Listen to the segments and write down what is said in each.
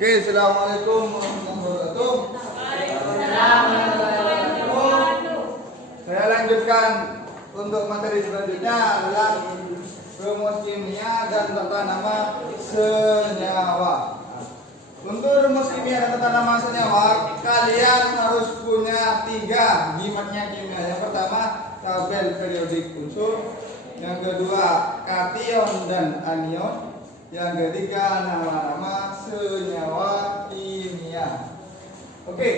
Oke, assalamualaikum warahmatullahi wabarakatuh. Saya lanjutkan untuk materi selanjutnya adalah rumus kimia dan tata nama senyawa. Untuk rumus kimia dan tata nama senyawa, kalian harus punya 3 jimatnya kimia. Yang pertama, tabel periodik unsur. Yang kedua, kation dan anion. Yang ketiga, nama-nama senyawa kimia. Oke,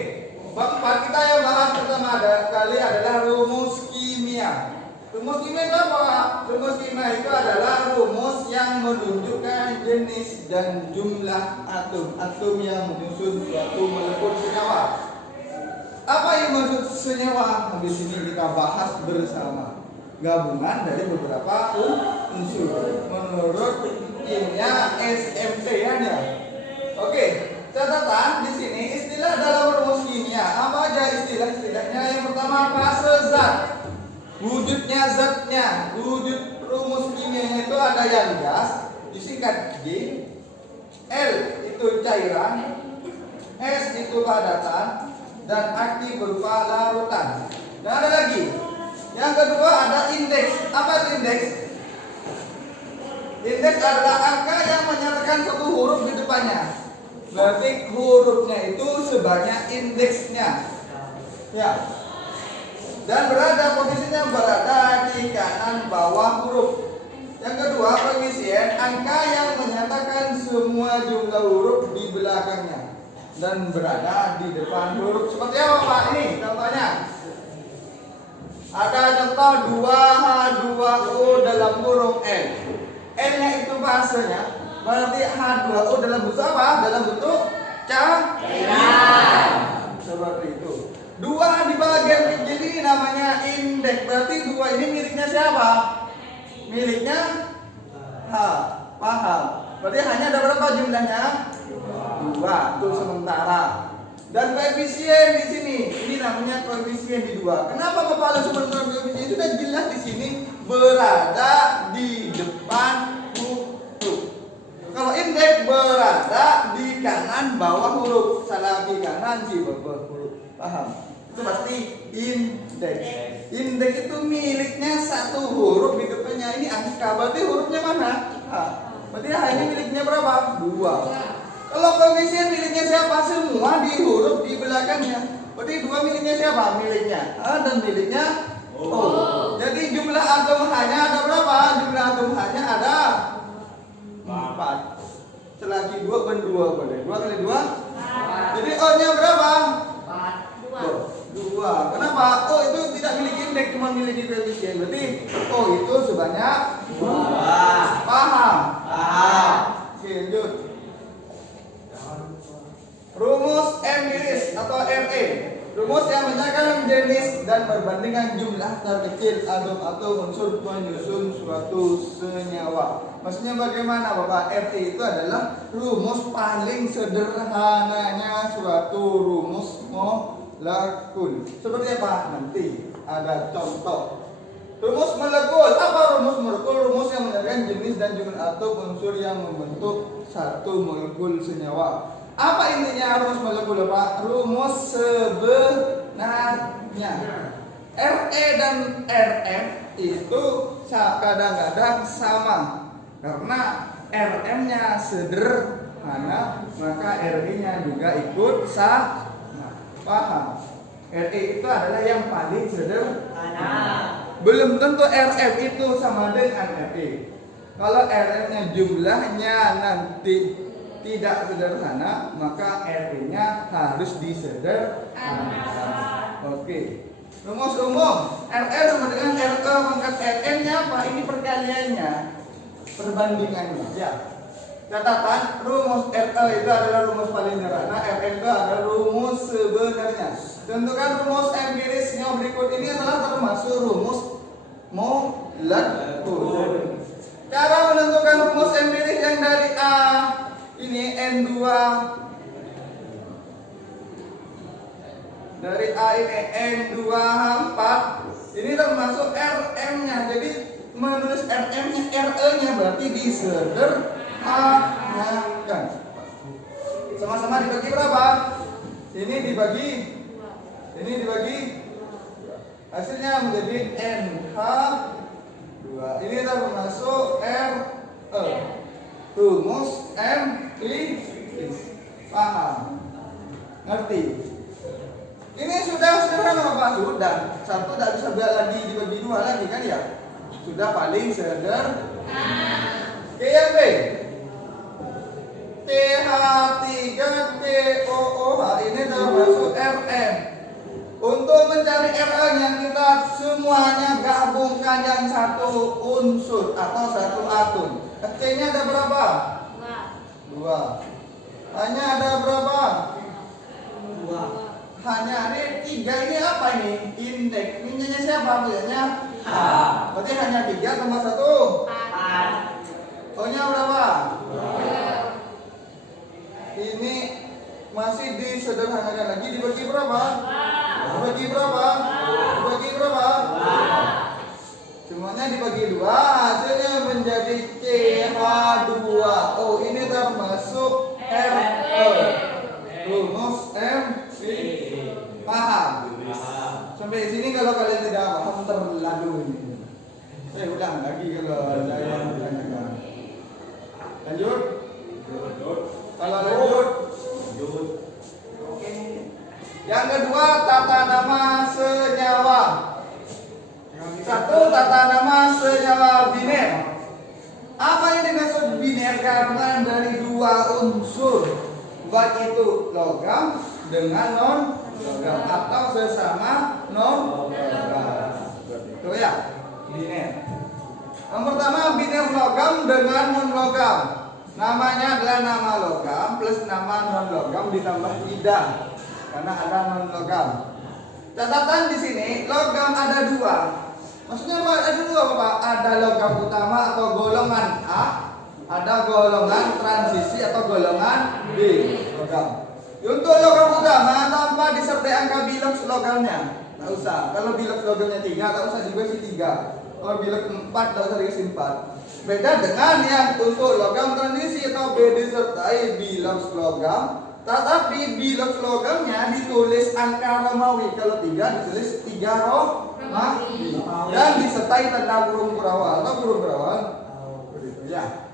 bab 4 kita yang bahas pertama kali adalah rumus kimia. Rumus kimia itu apa? Rumus kimia itu adalah rumus yang menunjukkan jenis dan jumlah atom yang menyusun suatu molekul senyawa. Apa yang maksud senyawa? Di sini kita bahas bersama. Gabungan dari beberapa unsur menurut kimia SMP ya. Oke, catatan di sini istilah dalam rumus kimia. Apa aja istilah-istilahnya? Yang pertama, fase zat. Wujudnya zatnya. Wujud rumus kimia itu ada yang gas, disingkat G. L itu cairan, S itu padatan, dan aktif berupa larutan. Dan ada lagi. Yang kedua ada indeks. Apa itu indeks? Indeks adalah angka yang menyertakan satu huruf di depannya. Berarti hurufnya itu sebanyak indeksnya. Ya. Dan posisinya berada di kanan bawah huruf. Yang kedua, koefisien, angka yang menyatakan semua jumlah huruf di belakangnya dan berada di depan huruf. Seperti apa Pak? Ini contohnya. Ada contoh 2H2O dalam kurung L. L-nya itu fasenya, berarti H2O dalam bentuk apa? Dalam bentuk cairan. Seperti itu. 2 di bagian kecil ini namanya indeks. Berarti 2 ini miliknya siapa? Miliknya H. Paham? Berarti hanya ada berapa jumlahnya? 2. Itu sementara. Dan koefisien di sini, ini namanya koefisien di 2. Kenapa Bapak langsung menentukan koefisien? Itu sudah jelas di sini berada di depan huruf. Kalau indeks berada di kanan bawah huruf, salah di kanan di bawah huruf. Paham? Itu pasti indeks. Indeks itu miliknya satu huruf di depannya. Ini angka, berarti hurufnya mana? Berarti ini miliknya berapa? 2. Kalau koefisien miliknya siapa? Semua di huruf di belakangnya. Berarti 2 miliknya siapa? Miliknya A dan miliknya O. Jadi jumlah atom H-nya ada berapa? Jumlah atom H-nya ada 4. Selagi 2 kan 2 boleh. 2 kali 2? Jadi O-nya berapa? 2. Kenapa? O itu tidak miliki indeks, cuma miliki koefisien. Berarti O itu sebanyak 2. Paham? Paham. Oke, lanjut. Rumus empiris atau RE. Rumus yang menyatakan jenis dan perbandingan jumlah terkecil atom unsur penyusun suatu senyawa. Maksudnya bagaimana Bapak? RE itu adalah rumus paling sederhananya suatu rumus molekul. Seperti apa? Nanti ada contoh. Rumus molekul. Apa rumus molekul? Rumus yang menyatakan jenis dan jumlah atom unsur yang membentuk satu molekul senyawa. Apa intinya rumus molekul Pak? Rumus sebenarnya. RE dan RM itu kadang-kadang sama. Karena RM-nya sederhana, maka RE-nya juga ikut sama. Paham? RE itu adalah yang paling sederhana. Belum tentu RM itu sama dengan RE. Kalau RM-nya jumlahnya nanti tidak sederhana, maka RE-nya harus disederhanakan. Oke. Rumus umum, RE sama dengan RE pangkat RN-nya apa? Ini perkaliannya, perbandingannya. Ya. Catatan, rumus RE itu adalah rumus paling sederhana, RN itu adalah rumus sebenarnya. Tentukan rumus empirisnya berikut ini adalah termasuk rumus molekul. Cara menentukan rumus empiris yang dari A ini N2, dari A ini N2H4, ini termasuk RM-nya. Jadi menulis RM-nya, RE-nya berarti disederhanakan. Sama-sama dibagi berapa? Ini dibagi. Hasilnya menjadi NH2. Ini termasuk RE. Rumus M-I-S. Paham? Ngerti? Ini sudah sederhana Bapak, sudah. Satu tidak bisa lagi dibagi dua lagi kan ya? Sudah paling sederhana. Oke yang B. TH3COOH ini termasuk Rn. Untuk mencari Rn-nya kita semuanya gabungkan yang satu unsur atau satu atom. C-nya ada berapa? 2. H-nya ada berapa? 2. H-nya ini 3, ini apa ini? Indeks. Minnya siapa punyanya? H. Berarti hanya 3 tambah 1. O-nya berapa? 2. Ini masih disederhanakan lagi, dibagi berapa? Dibagi berapa? Dibagi berapa? Semuanya dibagi 2, hasilnya menjadi CH2. Oh, ini termasuk RE. Rumus M-I. Paham? Sampai sini kalau kalian tidak paham terlalu ini. Saya ulang lagi kalau saya menanyakan. Lanjut? Kalau lanjut? Oke. Yang kedua, tata nama senyawa. Satu, tata nama senyawa biner. Apa yang dimaksud biner? Karena dari 2 unsur, baik itu logam dengan non logam atau sesama non logam. Itu ya, biner. Yang pertama, biner logam dengan non logam. Namanya adalah nama logam plus nama non logam ditambah tidak, karena ada non logam. Catatan di sini, logam ada 2. Maksudnya apa? Ada 2 Bapak. Ada logam utama atau golongan A, ada golongan transisi atau golongan B. Logam. Untuk logam utama tanpa disertai angka bilox logamnya, tak usah. Kalau bilox logamnya 3, tak usah juga sih 3. Kalau bilox 4, tak usah dikasih 4. Beda dengan yang untuk logam transisi atau B disertai bilox logam, tetapi bilox logamnya ditulis angka Romawi. Kalau 3 ditulis 3 Romawi dan disertai tanda kurung berawal atau kurung berawal. Begitu ya.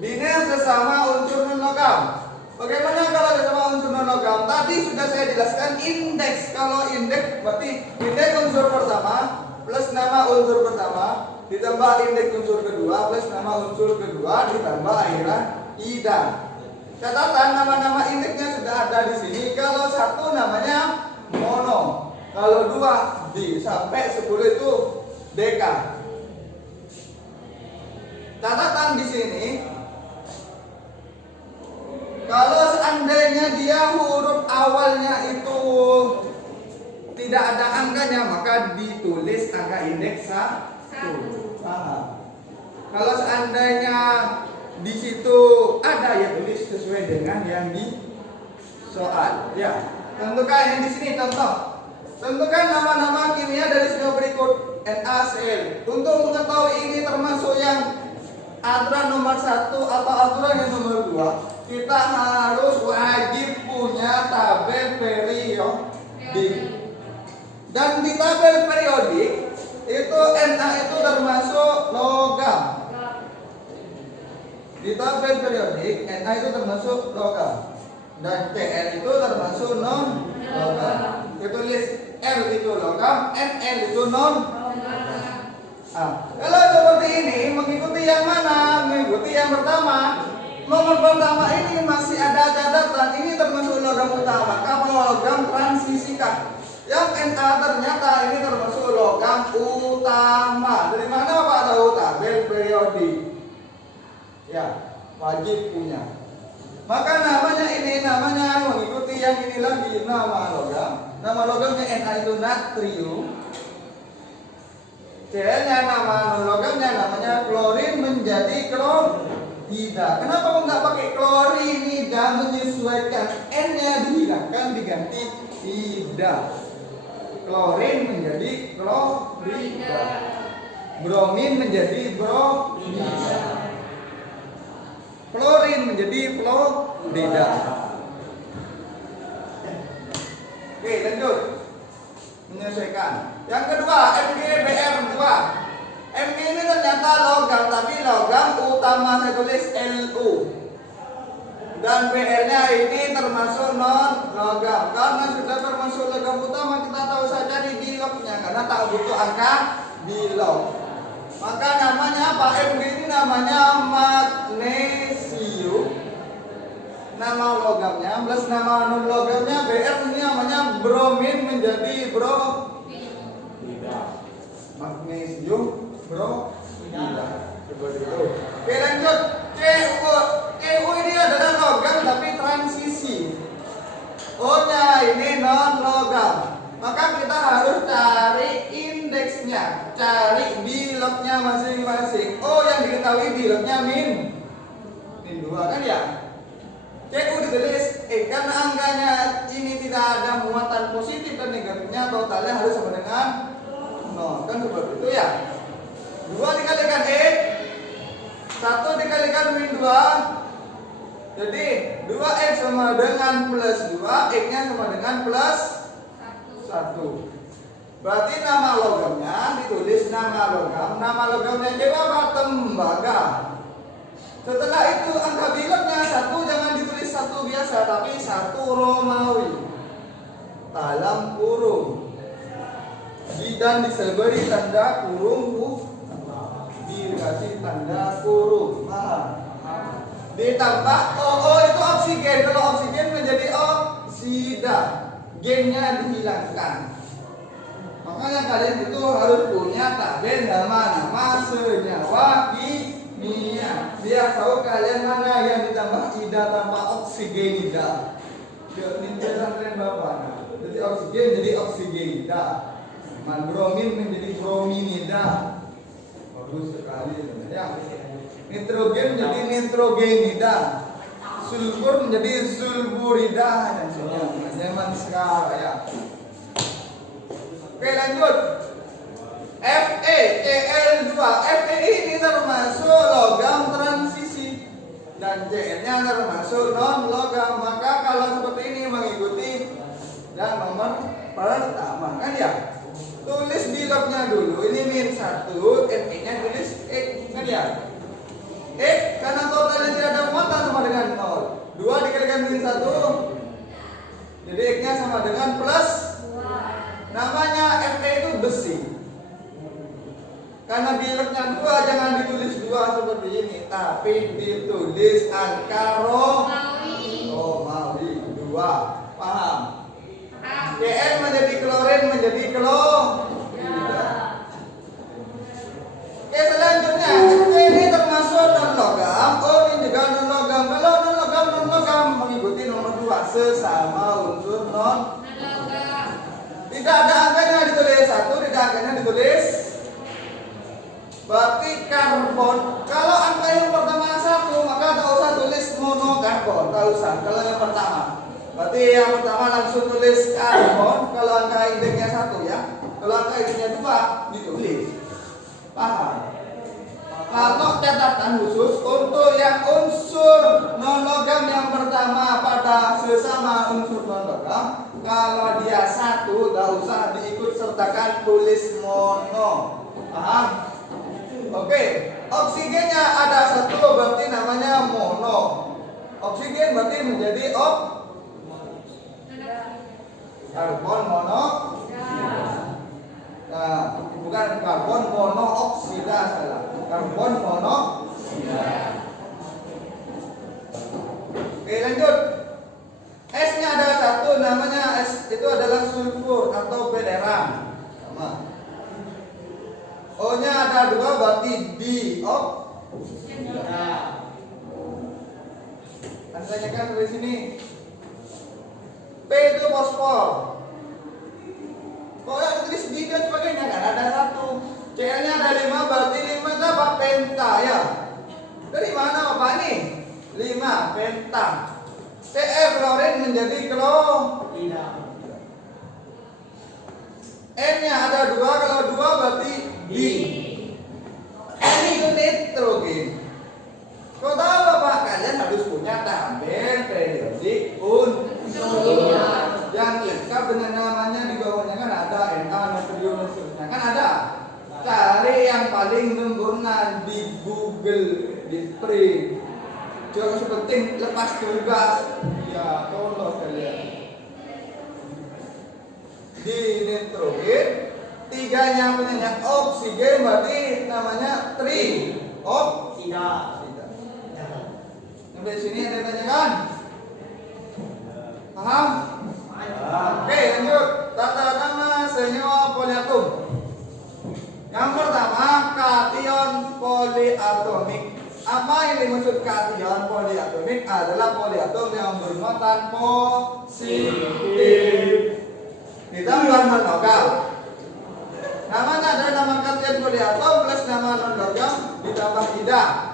Biner sesama unsur non logam. Bagaimana kalau sesama unsur non logam? Tadi sudah saya jelaskan indeks. Kalau indeks berarti indeks unsur pertama plus nama unsur pertama ditambah indeks unsur kedua plus nama unsur kedua ditambah akhiran ida. Catatan nama-nama indeksnya sudah ada di sini. Kalau 1 namanya mono, kalau 2 di sampai 10 itu deka. Catatan di sini, kalau seandainya dia huruf awalnya itu tidak ada angkanya, maka ditulis angka indeks 1. Kalau seandainya di situ ada, ya tulis sesuai dengan yang di soal. Ya, tentukan yang di sini contoh. Tentukan nama-nama kimia dari semua berikut NaCl. Untuk mengetahui ini termasuk yang aturan nomor 1 atau aturan yang nomor 2, kita harus wajib punya tabel periodik. Dan di tabel periodik itu Na itu termasuk logam. Di tabel periodik Na itu termasuk logam dan Cl itu termasuk non logam. Ditulis L itu logam, Nl itu non logam. Kalau seperti ini mengikuti yang mana? Mengikuti yang pertama. Nomor pertama ini masih ada catatan, ini termasuk logam utama. Kalau logam transisikan. Yang Na ternyata ini termasuk logam utama. Dari mana Pak tahu? Tabel periodik. Ya, wajib punya. Maka namanya ini namanya mengikuti yang ini lagi, nama logam. Nama logamnya Na itu natrium. Cl-nya nama logamnya namanya klorin menjadi klorida. Kenapa kok nggak pakai klorinida? Menyesuaikan N-nya dihilangkan diganti ida. Klorin menjadi klorida. Bromin menjadi bromida. Fluorin menjadi fluorida. Oke, lanjut. Menyesuaikan. Yang kedua, MgBr2. Mg ini ternyata logam, tapi logam utama saya tulis Lu. Dan Br-nya ini termasuk non logam. Karena sudah termasuk logam utama, kita tahu saja di bilognya karena tak butuh angka bilog. Maka namanya apa? Mg ini namanya magnesium. Nama logamnya plus nama non logamnya Br ini namanya bromin menjadi magnesium bromida. Oke, lanjut. Cu ini adalah logam tapi transisi. O-nya ini non logam. Maka kita harus cari indeksnya, cari bilognya masing-masing. O yang diketahui bilognya min 2 kan ya? Cu ditulis karena angkanya ini tidak ada muatan positif dan negatifnya, totalnya harus sama dengan 0. Kan seperti itu ya. 2 dikalikan X, 1 dikalikan min 2. Jadi 2X sama dengan plus 2, X-nya sama dengan plus 1. Berarti nama logamnya ditulis nama logam. Nama logamnya apa? Tembaga. Setelah itu angka bilognya 1 jangan ditulis 1 biasa, tapi 1 Romawi dalam kurung. Dan diseberi tanda kurung, dikasih tanda kurung. Ditambah O itu oksigen. Kalau oksigen menjadi oksida, gennya dihilangkan. Makanya kalian itu harus punya tabel nama-nama senyawa kimia. Biar tahu kalian mana yang ditambah ida tanpa oksigenida. Ini pesantren bapak. Jadi oksigen jadi oksigenida. Bromin menjadi brominida. Bagus sekali ya. Nitrogen menjadi nitrogenida. Sulfur menjadi sulfurida. Zaman sekarang ya. Oke, lanjut. FeCl2. Fe ini termasuk logam transisi dan Cl-nya termasuk non logam. Maka kalau seperti ini mengikuti dan nomor pertama kan ya. Tulis bilognya dulu. Ini min 1, Fe-nya tulis X kan ya. X karena totalnya tidak ada muatan sama dengan 0. 2 dikalikan min 1. Jadi X-nya sama dengan plus 2. Namanya Fe itu besi. Karena bilognya 2 jangan ditulis 2 seperti ini, tapi ditulis angka Romawi 2. Paham? Cl menjadi klorin menjadi klorida. Oke, selanjutnya ini termasuk non logam. Ini juga non logam. Kalau non logam mengikuti nomor 2 sesama unsur non logam. Tidak ada angkanya ditulis 1, tidak angkanya ditulis. Berarti karbon. Kalau angka yang pertama 1, maka tak usah tulis monokarbon, tak usah. Kalau yang pertama, berarti yang pertama langsung tulis karbon. Kalau angka indeksnya 1 ya. Kalau angka indeksnya 2 ditulis. Paham? Atau catatan khusus untuk yang unsur non logam yang pertama pada sesama unsur non logam. Kalau dia 1, tak usah diikut sertakan tulis mono. Paham? Oke, oksigennya ada 1 berarti namanya mono. Oksigen berarti menjadi karbon mono. Nah, bukan karbon monooksida, salah. Karbon monoksida. Oke, lanjut. S-nya ada 1, namanya S itu adalah sulfur atau belerang. Sama. O-nya ada 2 berarti dioksida. Tandanya kan dari sini. P itu fosfor. Kalau yang tulis di dan sebagainya kan ada 1. Cl-nya ada 5 berarti 5 itu apa? Penta ya. Dari mana Bapak nih? 5 penta. Cl klorin menjadi klorida. N-nya ada 2, kalau 2 berarti di. N itu nitrogen. Kau tahu Bapak, kalian harus punya tabel periodik yang lengkap dengan namanya. Di bawahnya kan ada Na, natrium, dan seterusnya. Kan ada. Cari yang paling sempurna di Google, di print. Jangan sepenting lepas tugas. Ya, tolong kalian. Di nitrogen, tiganya punya oksigen, berarti namanya trioksida. Sampai sini ada tanyakan? Paham? Oke, lanjut. Tata nama senyawa poliatom. Yang pertama, kation poliatomik. Apa yang dimaksud kation poliatomik? Adalah poliatom yang bermuatan positif ditambah non-logam. Namanya adalah nama kation poliatom plus nama non-logam ditambah tidak.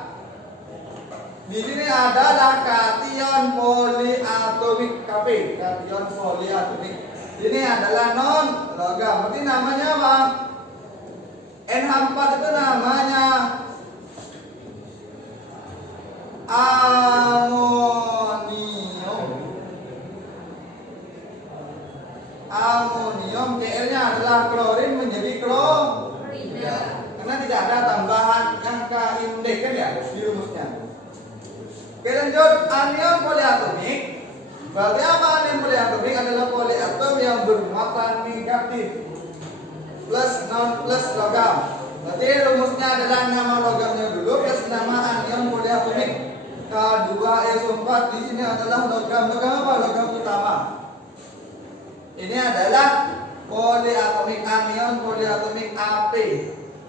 Di sini adalah kation poliatomik Kp, kation poliatomik. Ini adalah non-logam. Berarti namanya apa? NH4 itu namanya amonium. Amonium, Cl-nya adalah klorin menjadi klorida. Karena tidak ada tambahan angka indeks kan ya di rumusnya. Oke, lanjut. Anion poliatomik. Berarti apa anion poliatomik? Adalah poliatom yang bermuatan negatif plus logam. Berarti rumusnya adalah nama logamnya dulu plus nama anion poliatomik. K2SO4 di sini adalah logam. Logam apa? Logam utama. Ini adalah poliatomik, anion poliatomik Ap.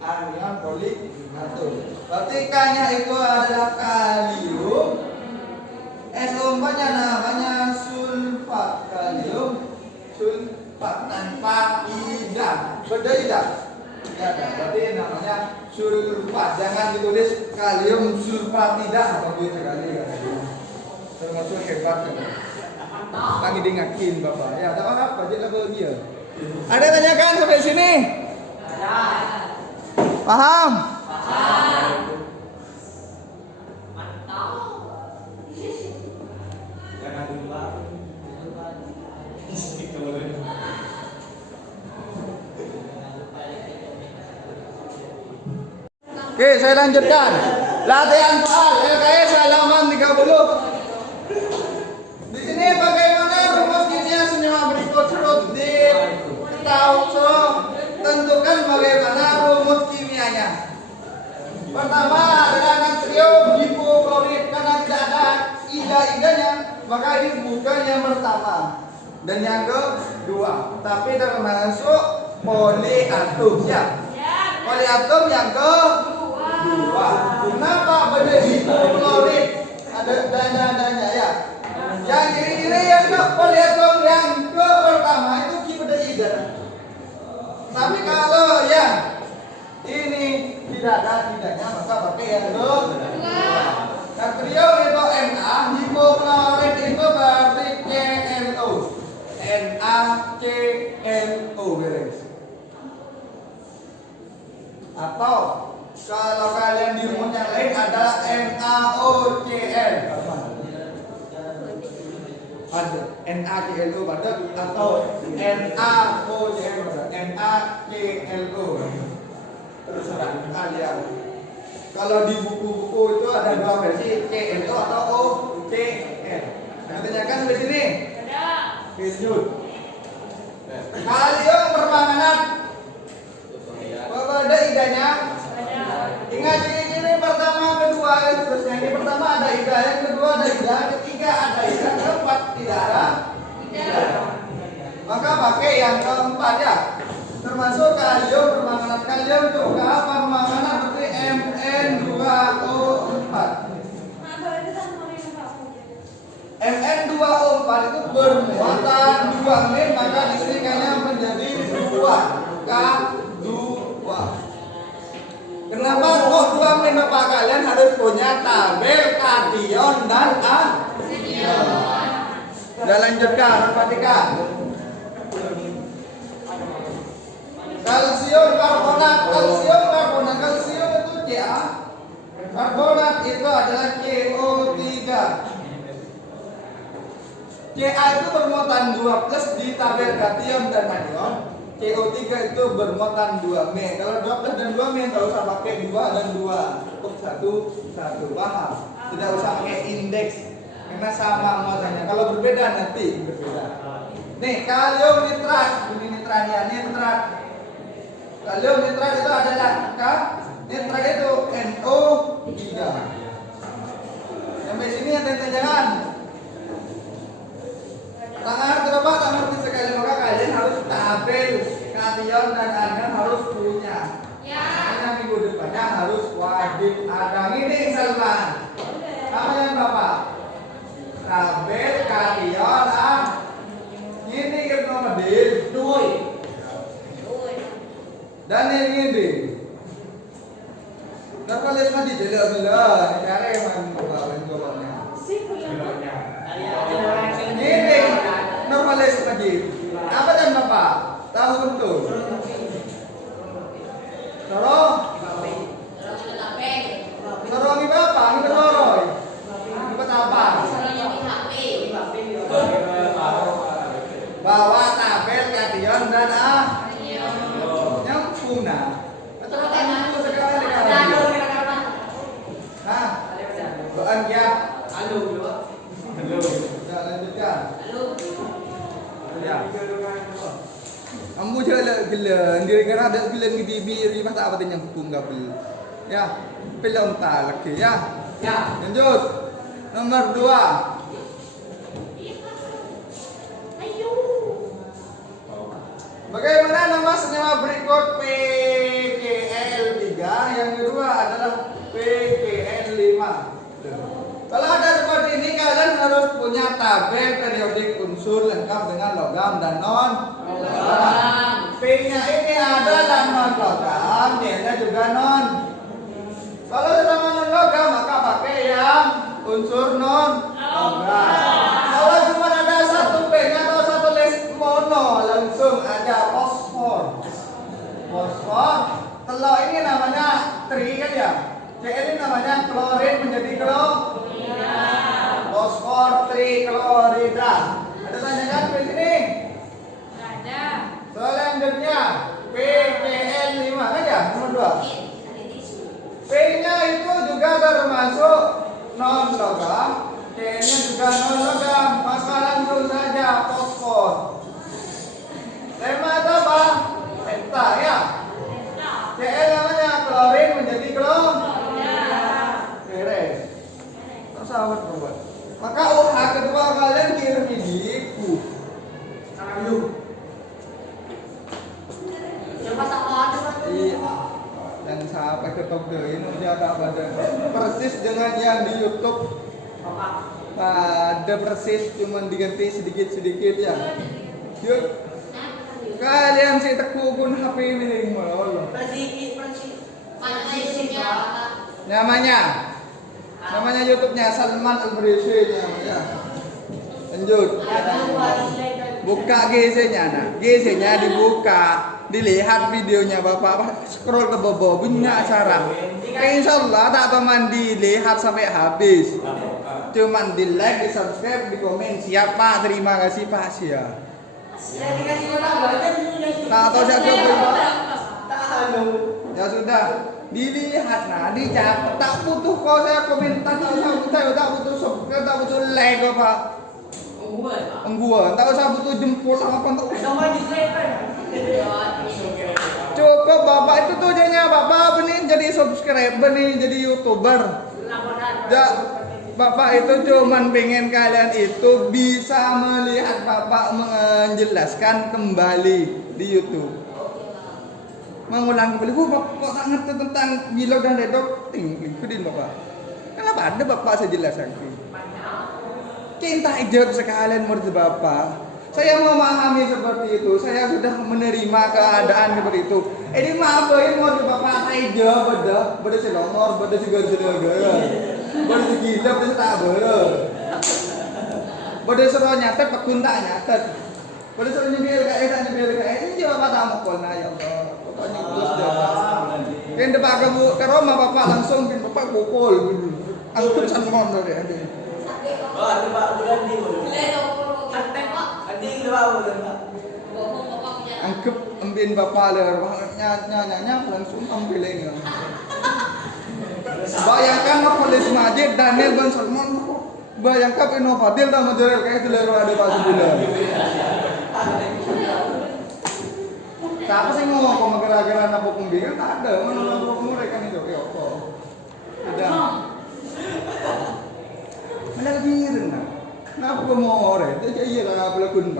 Anion poliatomik. Berarti K-nya itu adalah kalium. SO4-nya namanya sulfat kalium. Sulfat tanpa ida. Beda ida? Ya, berarti namanya sulfat. Jangan ditulis kalium sulfat tidak. Bagus sekali katanya. Termasuk hebat kan? Lagi dengakin Bapak. Ya, ada apa? Jadi bahagia. Ada tanyakan sampai sini? Ada. Paham? Paham. Jangan lupa. Oke, saya lanjutkan. Latihan soal LKS halaman 30. Di sini bagaimana rumus kimia senyawa berikut tentukan bagaimana rumus kimianya. Pertama adalah natrium hipoklorit. Karena tidak ada ida-idanya, maka ini bukan yang pertama dan yang kedua, tapi termasuk poliatom ya. Poliatom yang kedua. Kenapa beda hipoklorit? Ada dana-dananya ya. Yang kiri-kiri yang poliatom yang ke pertama itu beda ida. Tapi kalau yang ini tidak ada tidaknya, maka pakai yang kedua. Natrium itu Na, hipoklorit itu berarti CNO. NaCNO beres. Atau kalau kalian di rumus yang lain adalah NaOCl. Ada NaClO pada atau NaOCl pada NaClO. Terus ada kalian. Kalau di buku-buku itu ada dua versi, ClO atau OCl. Tanyakan di sini. Ada. Lanjut. Kalium permanganat. Apa ada idanya? Ada. Ingat ciri-ciri pertama, kedua, dan seterusnya. Ini pertama ada ida, yang kedua ada ida, ketiga ada ida, keempat tidak ada ida. Maka pakai yang keempat ya. Termasuk kalium permanganat. Kalium itu apa permanganat? Berarti Mn2O4. Mn2O4 itu bermuatan 2 min, maka istrikannya menjadi 2 K2. Kenapa kok 2 min? Bapak kalian harus punya tabel kation dan anion. Kita lanjutkan, perhatikan. Kalsium karbonat, kalsium itu Ca. Karbonat itu adalah CO3. Ca itu bermuatan 2 plus di tabel kation dan anion. CO3 itu bermuatan 2 Me. Kalau 2 plus dan 2 Me enggak usah pakai 2 dan 2. Cukup 1 paham. Tidak usah pakai indeks karena sama muatannya. Kalau berbeda nanti berbeda. Nih, kalium nitrat. Ini nitratnya, nitrat. Kalium nitrat itu adalah nitrat itu NO3. Sampai sini ada tanyakan. Tangan coba tak ngerti sekali, maka kalian harus tabel kation dan anion harus punya. Ya. Karena minggu depannya harus wajib ada. Ini Salman. Namanya Bapak. Tabel kation ini kita nomor doi. Dan ini deh. Dapat lihat mandi jelas-jelas. Cara yang membawa golongnya. Ini normalis lagi. Apa dan Bapak? Tahu betul. Sorong. Sorong ini Bapak, ini bersorong. Ini buat apa? Bawa tabel kation dan yang punah. Atau apa sekali Hah? Doan ya. Halo. Ya, lanjutkan. Ya. Kamu je gila, dia kena ada gila di TV ni pasal apa yang hukum gabel. Ya, film tak lagi ya. Ya. Lanjut. Nomor 2. Bagaimana nama senyawa berikut PKL3? Yang kedua adalah PKL5. Kalau ada seperti ini kalian harus punya tabel periodik unsur lengkap dengan logam dan non logam. P-nya ini ada dan non logam, D-nya juga non. Kalau sama non logam maka pakai yang unsur non logam. Kalau cuma ada satu P-nya atau satu list mono langsung ada fosfor. Fosfor. Kalau ini namanya tri kan ya. Cl ini namanya klorin menjadi fosfor triklorida. Ada tanyakan di sini? Ada. Selanjutnya PKL5 kan ya nomor 2. P-nya itu juga termasuk non logam, C-nya juga non logam, maka langsung saja fosfor. Tema itu apa? Penta ya. Cl namanya klorin menjadi sahabat buat. Maka OH kedua kalian kirim di ku. Ayo. Iya. Dan sampai ke top ini dia ada badan persis dengan yang di YouTube. Ada persis cuman diganti sedikit-sedikit ya. Yuk. Kalian sih tekukun HP ini malah. Namanya YouTube-nya Salman Al-Farisi namanya. Lanjut. Buka GC-nya nah. GC-nya dibuka, dilihat videonya Bapak, scroll ke bawah punya acara. Insyaallah tak teman dilihat sampai habis. Cuman di like, di subscribe, di komen. Siap Pak, terima kasih Pak ya. Tak tahu siapa ya sudah dilihat nah dicatat, tak butuh kau saya komentar, tak butuh subscribe, tak butuh like apa tak usah butuh jempol apa tak cukup Bapak itu tujuannya Bapak nih jadi subscriber nih, jadi YouTuber ya. Bapak itu cuman pengen kalian itu bisa melihat Bapak menjelaskan kembali di YouTube, mengulang kembali. Bapak kok tak ngerti tentang bilog dan redok, ikutin Bapak. Kenapa ada Bapak saya jelaskan? Cinta ijab sekalian menurut Bapak. Saya memahami seperti itu. Saya sudah menerima keadaan seperti itu. Ini maaf ini menurut Bapak ijab beda selomor, beda segala-segala. Beda segila, beda tak beda. Beda seru nyatet, pekun tak nyatet. Beda seru nyebir kayak ini jawab apa tamu kolna ya Allah. Banyak plus jaga. Kan depan ke rumah bapak langsung kan bapak pukul gitu. Angkut salmon dari ada. Oh, ada Pak Bulan di mana? Adi luar mana? Angkep ambin bapak ler, nyanyi langsung ambil ini. Bayangkan polis Majid Daniel bin Salman, bayangkan Ino Fadil dan Majarel kayak itu leru ada Pak Sebulan. Siapa sih ngomong kok gara-gara napok pembimbing tak ada, mana napok mereka nih dok, ya kok ada. Mana lebih rendah? Kenapa kau mau orang? Itu iya lah pelakon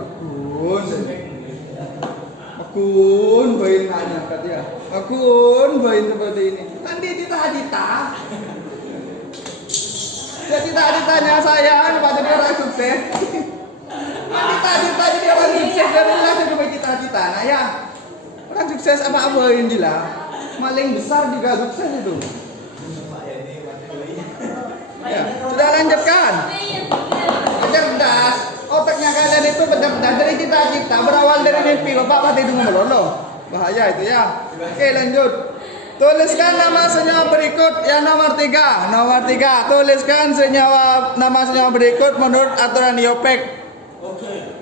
Akun bayin nanya katanya. Akun bayin seperti ini. Kan dia cita-cita. Dia cita-citanya saya pada dia orang sukses. Cita-cita jadi orang sukses dari lah saya cuma cita-cita. Nah ya orang sukses apa ini lah. Maling besar juga sukses itu. Ya, sudah lanjutkan. Cerdas. Otaknya kalian itu benar-benar dari cita-cita berawal dari mimpi. Bapak pasti itu meloloh. Bahaya itu ya. Oke lanjut. Tuliskan nama senyawa berikut yang nomor 3. Nomor 3. Tuliskan nama senyawa berikut menurut aturan IUPAC. Oke.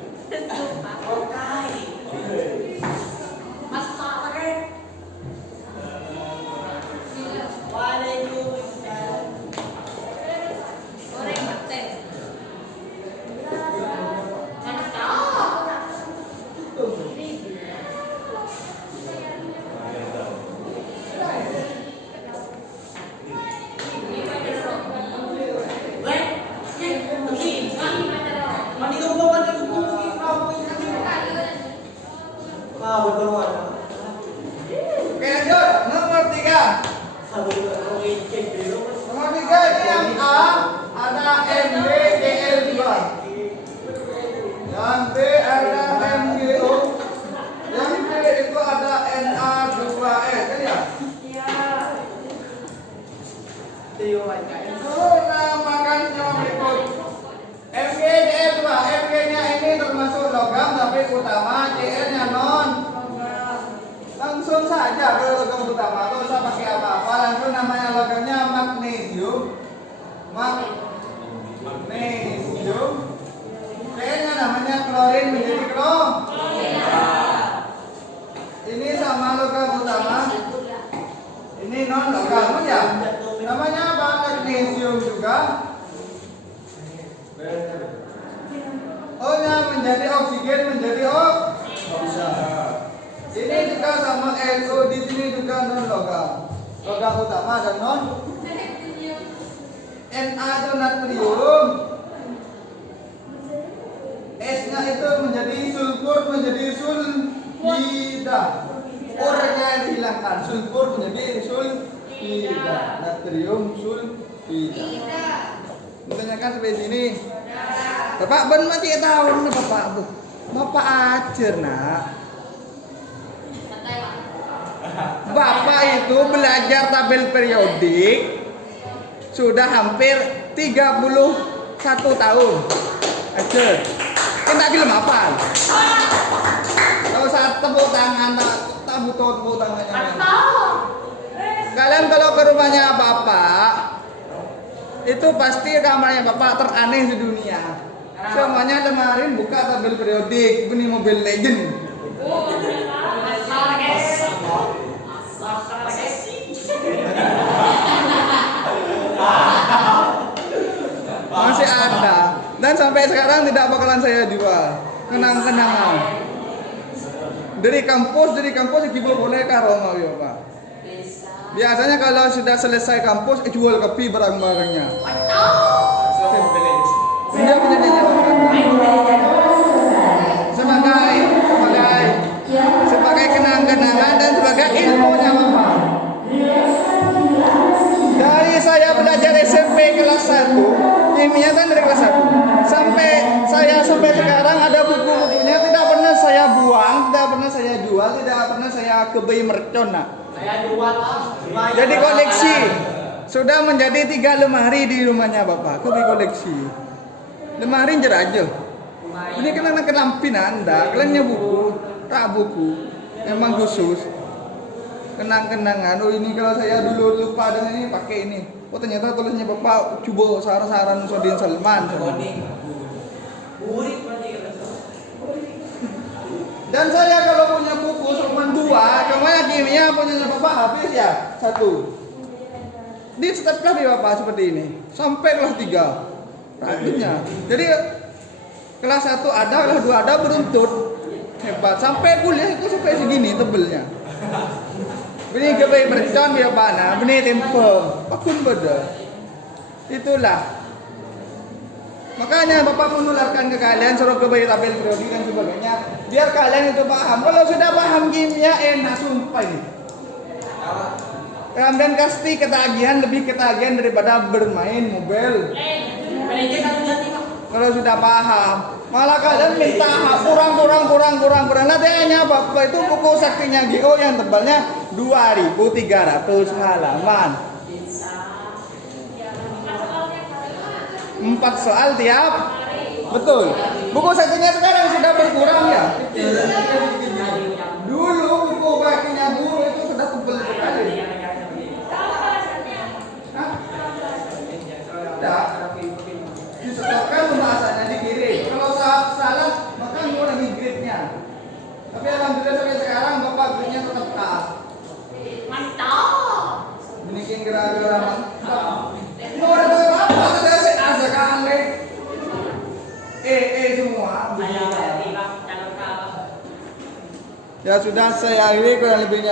Oke lanjut. Nomor 3. Nomor 3 ini yang A ada MBGL2. Yang B ada MGO. Yang B itu ada Na2E kan ya? Itu namakan senyawa berikut. MgCl2. Mg-nya ini termasuk logam tapi utama, Cl-nya non. Langsung saja ke logam utama, tidak usah pakai apa-apa. Langsung namanya logamnya magnesium. Magnesium. Cl-nya namanya klorin menjadi ini sama logam utama. Ini non logam ya. Namanya apa? Magnesium juga. O-nya menjadi oksigen menjadi oksigen. Ini juga sama NO, di sini juga non logam. Logam utama dan non. Na itu natrium. S-nya itu menjadi sulfur menjadi sulfida. Orangnya dihilangkan, sulfur menjadi sulfida. Natrium sulfida. Menanyakan sampai sini. Bapak ben masih tahu nih bapak tuh. Bapak ajar nak. Bapak itu belajar tabel periodik sudah hampir 31 tahun. Ajar. Kita film apa? Kalau saat tepuk tangan tak butuh tepuk tangannya. Kalian kalau ke rumahnya bapak itu pasti kamarnya bapak teraneh di dunia. Semuanya lemari buka tabel periodik, ini Mobile Legend. Masih ada dan sampai sekarang tidak bakalan saya jual. Kenang-kenangan. Dari kampus ibu boleh karo mau ya Pak. Biasanya kalau sudah selesai kampus jual kopi barang-barangnya. Sebagai kenang-kenangan dan sebagai ilmunya Bapak. Dari saya belajar SMP kelas 1, kimia kan dari kelas 1 sampai sekarang ada buku-bukunya tidak pernah saya buang, tidak pernah saya jual, tidak pernah saya kebai mercon. Jadi koleksi sudah menjadi 3 lemari di rumahnya Bapak. Kebai koleksi. Lemari jer aja. Ini kalian kelampin Anda, kaliannya buku, tak buku, memang khusus. kenang-kenangan. Oh ini kalau saya dulu lupa dengan ini pakai ini. Oh ternyata tulisnya Bapak coba saran-saran Nusodin Salman. Dan saya kalau punya buku cuma 2, semuanya kimia punya Bapak habis ya 1. Di setiap kelas Bapak seperti ini sampai kelas 3 rajinnya. Jadi kelas 1 ada, kelas 2 ada beruntut hebat sampai kuliah itu sampai segini tebelnya. Ini kebaik mercon ya Pak, nah ini tempo, pakun beda. Itulah. Makanya Bapak menularkan ke kalian suruh kebaik tabel periode dan sebagainya, biar kalian itu paham. Kalau sudah paham kimia enak sumpah ini. Dan pasti ketagihan lebih ketagihan daripada bermain mobil. Kalau sudah paham, malah kalian minta kurang. Nanti hanya Bapak itu buku saktinya GO yang tebalnya 2.300 halaman. 4 soal tiap. Betul. Buku saktinya sekarang sudah berkurang ya. Dulu buku saktinya guru itu sudah tebal sekali. Tidak. Disetorkan pembahasannya dikirim. Kalau salah maka ngulangi grade-nya. Tapi alhamdulillah sampai sekarang Bapak grade-nya tetap A. Mantap. Bikin kira-kira mantap. Mau ada apa? Sudah saya sekali. Semua. Ya sudah saya akhiri kurang lebihnya.